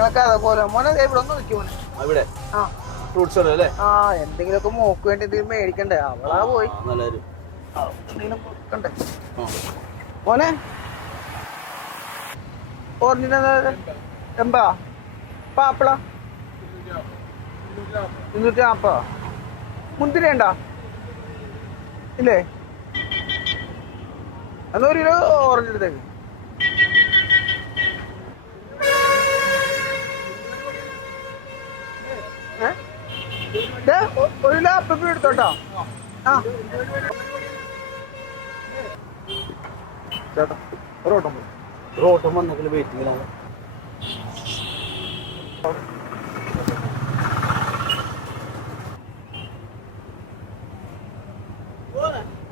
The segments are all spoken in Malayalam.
കാര്യങ്ങളൊക്കെ അതേപോലെ മോനെ ഇവിടെ ഒന്ന് നിൽക്കും മോനെ അവിടെ ആ ഫ്രൂട്ട്സ് അല്ലേ എന്തെങ്കിലുമൊക്കെ മോക്ക് വേണ്ടി എന്തെങ്കിലും മേടിക്കണ്ടേ അവളാ പോയി നല്ലൊരു എന്തെങ്കിലും കൊടുക്കണ്ടേ മോനെ ഓറഞ്ചിന് എമ്പാ പാപ്പിള 240 മുന്തിരി ഉണ്ടോ ഇല്ലേ എന്നാ 1 കിലോ ഓറഞ്ച് എടുത്തേക്ക് ഒരു കിലോ അപ്പം എടുത്തോട്ടോ ആ ചേട്ടാ ഓട്ടം വന്നെങ്കിലും വെയിറ്റിങ്ങിലാണ്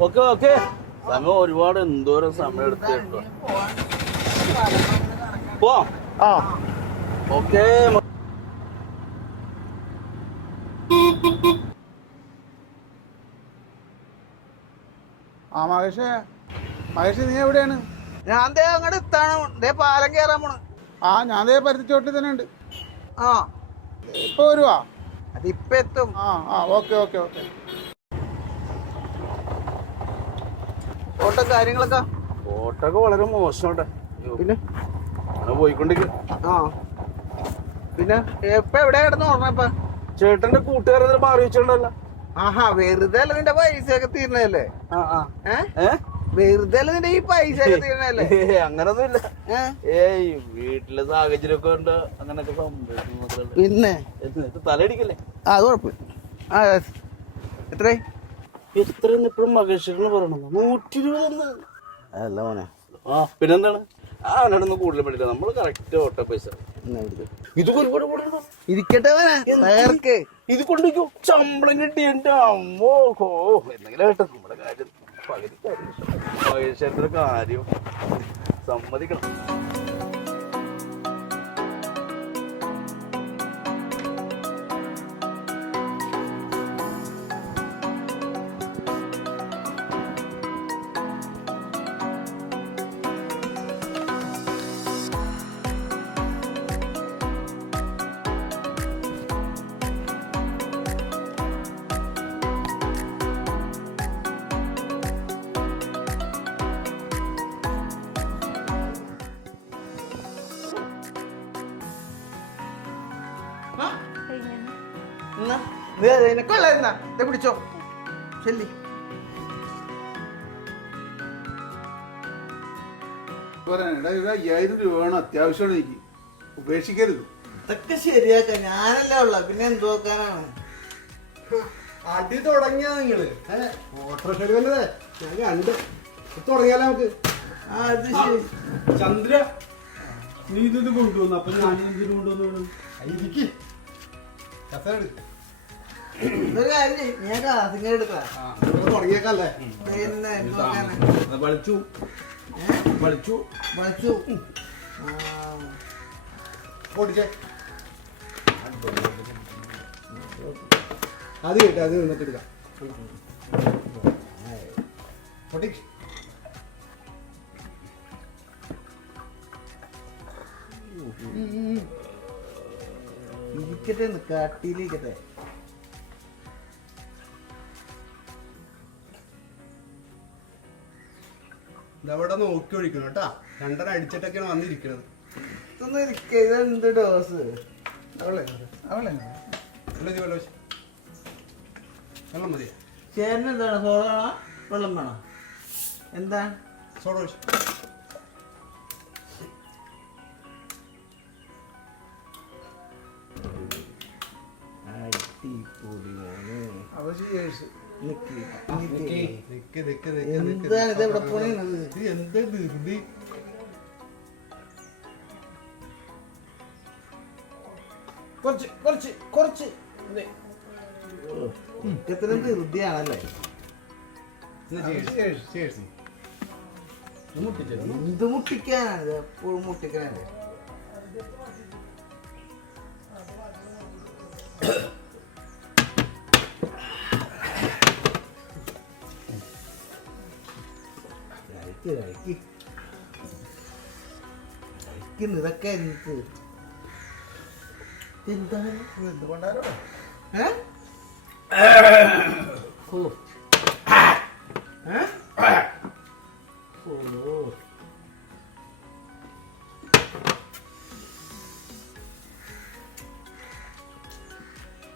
ഓക്കെ ഓക്കെ സമയം ഒരുപാട് എന്തോരം സമയം എടുത്തിട്ടുണ്ടോ പോവാം ആ ഓക്കെ ആ മഹേഷ് നീ എവിടെയാണ്? ഞാൻ ദേ അങ്ങോട്ട് എത്താണ് പാലം കയറാൻ പോണ്. ആ ഞാൻ ദേ പരുത്തിച്ചോട്ടിൽ തന്നെ ഉണ്ട്. ആ ഇപ്പൊ വരുവാ? അതിപ്പ എത്തും. Okay okay okay. ഓട്ടം കാര്യങ്ങളൊക്കെ ഓട്ടൊക്കെ വളരെ മോശം. പിന്നെ പോയിക്കൊണ്ടിരിക്കും. ആ പിന്നെ ഇപ്പൊ എവിടെ കിടന്ന് ഓർമ്മ ചേട്ടന്റെ കൂട്ടുകാരെ മാറി വെച്ചിട്ടുണ്ടല്ലോ. ആഹാ വെറുതെ അല്ല നിന്റെ പൈസയൊക്കെ തീരണല്ലേ? വെറുതെ അല്ല നിന്റെ ഈ പൈസയൊക്കെ തീരണല്ലേ? അങ്ങനൊന്നും ഇല്ല. ഏയ് വീട്ടിലെ സാഹചര്യം ഒക്കെ ഉണ്ട് അങ്ങനൊക്കെ സംഭവിക്കും. പിന്നെ തലടിക്കല്ലേ? അത് കുഴപ്പമില്ല. എത്ര ഇപ്പോഴും മകേശ്വരന് പറയണത് 120. അല്ല മോനെ. പിന്നെന്താണ് അവനോടൊന്ന് കൂടുതൽ വേണ്ടില്ല. നമ്മള് കറക്റ്റ് ഓട്ടോ പൈസ ഇതൊക്കെ ഒരുപാട് ഇരിക്കട്ടെ ഇത് കൊണ്ടിരിക്കും. ശമ്പളം കിട്ടി എന്റെ അമ്മോ എന്തെങ്കിലും കേട്ടോ നമ്മുടെ കാര്യം പകുതി മകേശ്വരന്റെ കാര്യം സമ്മതിക്കണം. പിടിച്ചോ ചെല്ലി. പറയാനാ 5000 രൂപ വേണം, അത്യാവശ്യമാണ് എനിക്ക്. ഉപേക്ഷിക്കരുത്. ഇതൊക്കെ ശരിയാക്ക ഞാനല്ലേ ഉള്ള പിന്നെ എന്ത് നോക്കാനാണ്? അടി തുടങ്ങിയാ നിങ്ങള് ഓട്ടോറിക്ഷ ഞാൻ കണ്ട് തുടങ്ങിയാലോ നമുക്ക്. ചന്ദ്ര നീ ഇത് കൊണ്ടുവന്നു. അപ്പൊ ഞാൻ എന്തിനു കൊണ്ടുവന്നു? ഞാൻ കാസിങ്ങനെ എടുക്കാം. തുടങ്ങിയേക്കല്ലേ? പിന്നെ വലിച്ചു വലിച്ചു വലിച്ചു പൊടിച്ചേ. അത് കേട്ടോ, അത് നിന്നിട്ട് എടുക്കാം. പൊട്ടിക്ക്. ഇരിക്കട്ടെ കാട്ടിയിലിരിക്കട്ടെ. ഇതവിടെ നോക്കി ഒഴിക്കണം കേട്ടാ. 2.5 അടിച്ചിട്ടൊക്കെയാണ് വന്നിരിക്കണത്. ഇതൊന്നും ഇതെന്ത് ഡോസ്? വെള്ളം മതിയാ? ചേട്ടന് എന്താണ് സോഡ വേണോ വെള്ളം വേണോ? എന്താ സോഡ ഒഴിച്ചു? അടിപൊളി മോനെ. എന്താണ് ഇതെവിടെ പോണത്? എന്താ ധൃതി? കുറച്ച് ഇത്രയും ധൃതിയാണല്ലേ? എന്ത് മുട്ടിക്കാനാണ്? എപ്പോഴും മുട്ടിക്കാനല്ലേ? കഴിക്കുന്നു ഇതൊക്കെ എനിക്ക് എന്താണ് എന്തുകൊണ്ടാലോ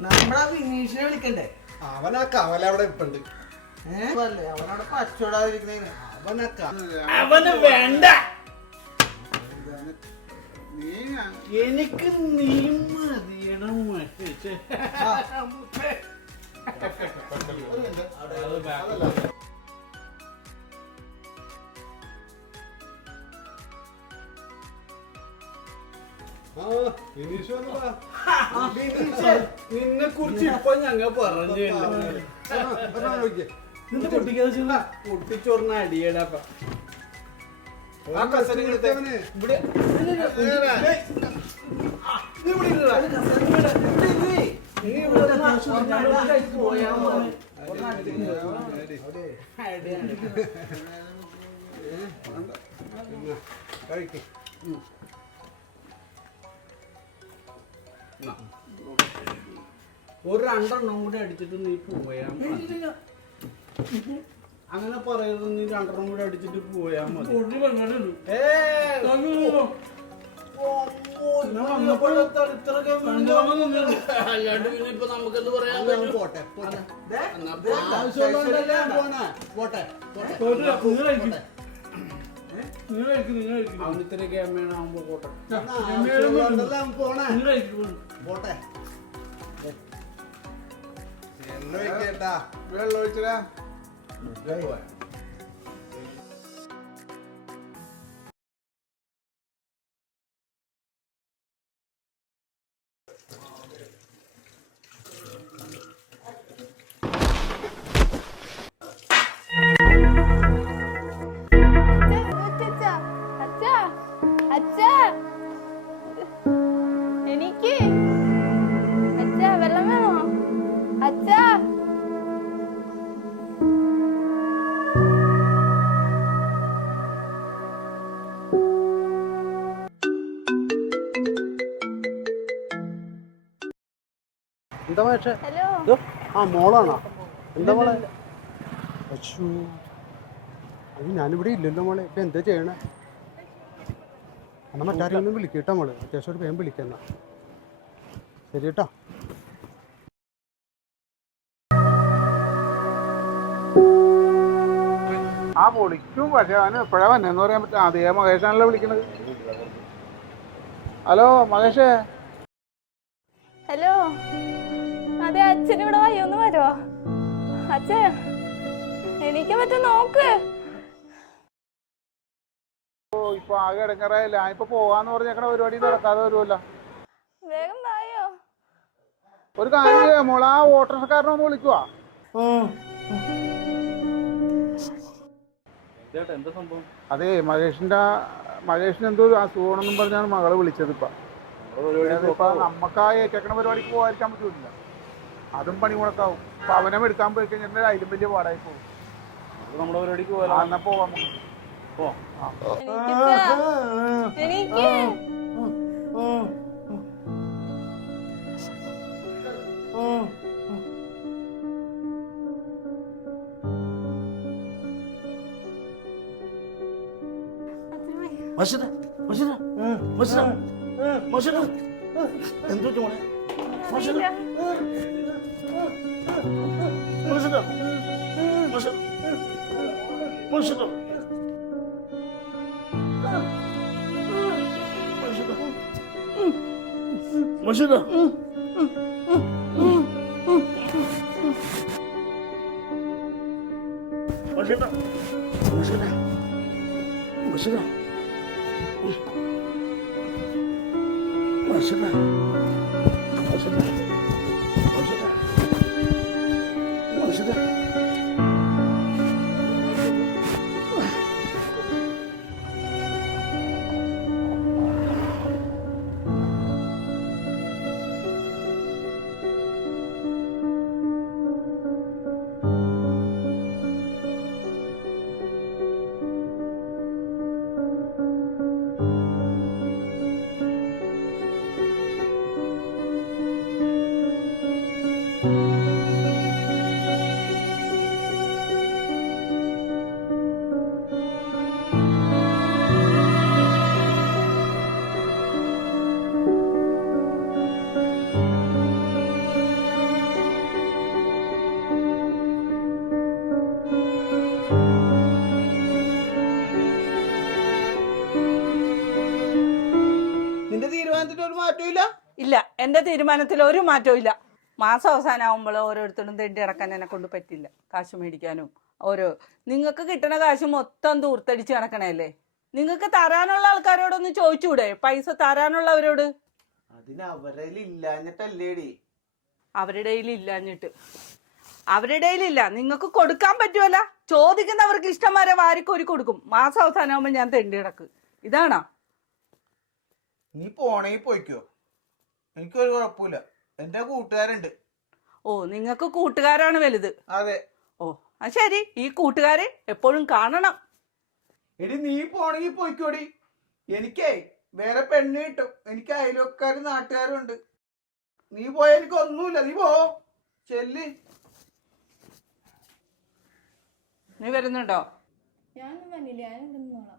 നമ്മളാ വിനീഷിനെ വിളിക്കണ്ടേ? അവനാ കവല അവിടെ ഇപ്പുണ്ട്. അല്ലേ അവനോട് പച്ചോടാതിരിക്കണേ. അവന് വേണ്ട. നീ എനിക്ക് നീ മതിയണം. നിന്നെ കുറിച്ച് ഇപ്പൊ ഞങ്ങൾ പറഞ്ഞില്ല. നിന്റെ പൊട്ടിക്കാ പൊട്ടിച്ചോർന്ന അടിയടാപ്പ. ആ കസേര എടുത്തവന് ഇവിടെ ഒരു 2 എണ്ണം കൂടി അടിച്ചിട്ട് നീ പോയാ മതി. അങ്ങനെ പറയരുത്. നീ 2 എണ്ണം കൂടി അടിച്ചിട്ട് പോയാ മതി. അല്ലാണ്ട് പിന്നെ ഇപ്പൊ നമുക്കെന്ത് പറയാൻ പറ്റും? പോട്ടെ അവന് ഇത്ര ക്യാമറ പോട്ടെ. പോട്ടെ എണ്ണ വെക്കേട്ടാ. വെള്ളം ഒഴിച്ചടാ. എനിക്ക് അച്ഛാ വെള്ളം വേണോ അച്ഛാ? എന്താ പക്ഷേ ഹലോ ആ മോളാണോ? എന്താ മോളെ? അച്ഛോ അത് ഞാനിവിടെ ഇല്ലല്ലോ മോളെ. ഇപ്പം എന്താ ചെയ്യണേ? എന്നാൽ മറ്റാരെങ്കിലും വിളിക്കട്ടോ മോളെ. അത്യാവശ്യം വേഗം വിളിക്കുന്ന. ശരി കേട്ടോ. ആ വിളിക്കും, പക്ഷെ അവന് എപ്പോഴാ വന്നെന്ന് പറയാൻ പറ്റും. അതേ മഹേഷാണല്ലോ വിളിക്കണത്. ഹലോ മഹേഷേ. ഹലോ അതെ അച്ഛൻ ഇവിടെ വയ്യൊന്ന് വരുമോ? അച്ഛൻ എനിക്ക് പറ്റും നോക്ക്. ഓ ഇപ്പൊ ആകെ ഇടങ്ങറായില്ല. ഇപ്പൊ പോവാന്ന് പറഞ്ഞേക്കണ പരിപാടി നടക്കാതെ വരുമല്ലോ. വേഗം വായോ. ഒരു കാര്യം ചെയ്യാം മോളെ, ആ ഓട്ടോറിക്ഷക്കാരനെ ഒന്ന് വിളിക്കുവാ. അതെ മഹേഷിന് എന്തോ അസുഖമാണെന്നും പറഞ്ഞാണ് മകള് വിളിച്ചത്. ഇപ്പൊ നമുക്ക് ആ ഏക്കണ പരിപാടിക്ക് പോകാതിരിക്കാൻ പറ്റൂല. അതും പണി മുടക്കാവും. അപ്പൊ അവനെ എടുക്കാൻ പോയി കഴിഞ്ഞാൽ അതിലും വലിയ പാടായി പോകും. നമ്മുടെ പരിപാടിക്ക് പോകാം. എന്നാ പോവാം. എനിക്ക് എന്തോ മോളെ ഇല്ല, എന്റെ തീരുമാനത്തിൽ ഒരു മാറ്റവും ഇല്ല. മാസം അവസാനമാകുമ്പോൾ ഓരോരുത്തരും തെണ്ടി അടക്കാൻ എന്നെ കൊണ്ട് പറ്റില്ല. കാശ് മേടിക്കാനും നിങ്ങൾക്ക് കിട്ടുന്ന കാശ് മൊത്തം ദൂർത്തടിച്ച് നടക്കണല്ലേ. നിങ്ങൾക്ക് തരാനുള്ള ആൾക്കാരോടൊന്ന് ചോദിച്ചൂടെ, പൈസ തരാനുള്ളവരോട്? അതിന് അവരുടെ ഇല്ലാഞ്ഞിട്ടല്ലേടി. അവരുടെ ഇല്ലാഞ്ഞിട്ട് അവരുടെ ഇല്ല, നിങ്ങൾക്ക് കൊടുക്കാൻ പറ്റുമല്ല. ചോദിക്കുന്നവർക്ക് ഇഷ്ടംമാരെ വാരിക്കോരി കൊടുക്കും. മാസം അവസാനമാകുമ്പോൾ ഞാൻ തെണ്ടി കിടക്ക്. ഇതാണോ? നീ പോണേ പോയിക്കോ, എനിക്കൊരു കുഴപ്പമില്ല. എന്റെ കൂട്ടുകാരുണ്ട്. ഓ, നിങ്ങൾക്ക് കൂട്ടുകാരാണ് വലുത്. അതെ. ഓ, ആ ശരി, ഈ കൂട്ടുകാരെ എപ്പോഴും കാണണം. എടി നീ പോണെങ്കി പോയിക്കോടി. എനിക്കേ വേറെ പെണ്ണ് കിട്ടും. എനിക്ക് അയൽവക്കാരും നാട്ടുകാരും ഉണ്ട്. നീ പോയാ എനിക്ക് ഒന്നുമില്ല. നീ പോ, ചെല്ല്. നീ വരുന്നുണ്ടോ? ഞാനൊന്നും വന്നില്ല, ഞാൻ ഇവിടെ നിന്നോളാം.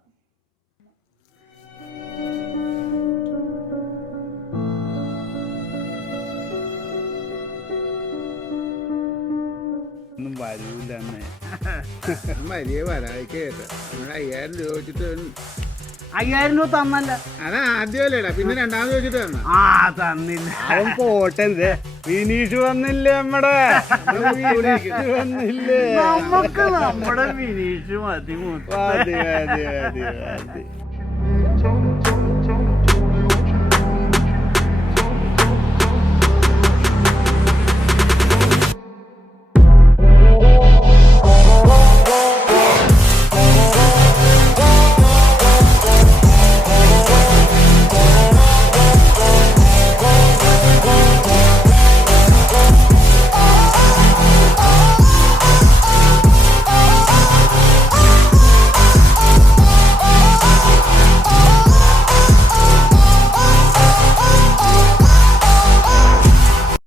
ഒന്നും വരൂല വലിയ വരായിക്കേട്ടാ 5000 രൂപ വെച്ചിട്ട് 5000 രൂപ തന്നല്ല. അതാ ആദ്യമല്ലേടാ, പിന്നെ രണ്ടാമത് ചോദിച്ചിട്ട് തന്ന. തന്നില്ല. അവൻ പോട്ടെ. വിനീഷ് വന്നില്ലേ? നമ്മുടെ വിനീഷ് വന്നില്ലേ? നമുക്ക് നമ്മുടെ വിനീഷ് മതി. മതി മതി മതി മതി.